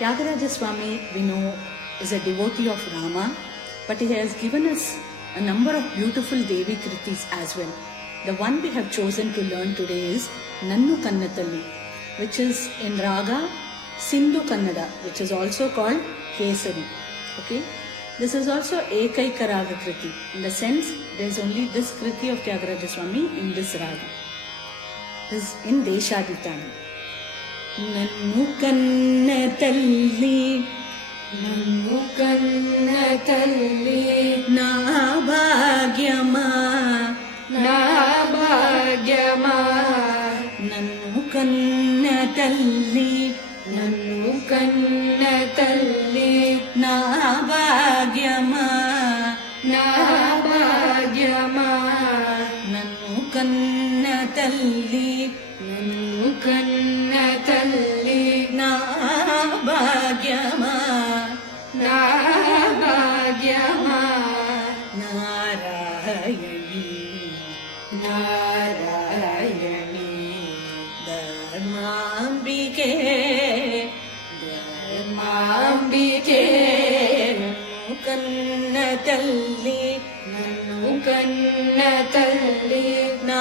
Tyagaraja Swami, we know, is a devotee of Rama, but he has given us a number of beautiful Devi Kritis as well. The one we have chosen to learn today is Nannu Kannatalli, which is in Raga Sindhu Kannada, which is also called Kesari. Okay, this is also Ekaika Raga Kriti. In the sense, there is only this Kriti of Tyagaraja Swami in this Raga. This is in Deshaditana. Nannu Kannatalli, Nannu Kannatalli, na bhagyama, na bhagyama, Nannu Kannatalli, Nannu Kannatalli, na bhagyama, na bhagyama, Nannu Kannatalli, Nannu Kannatalli, na bhagyama, na bhagyama, Narayani, Narayani, Dharmambike, Dharmambike, Nannu Kannatalli, Nannu Kannatalli, na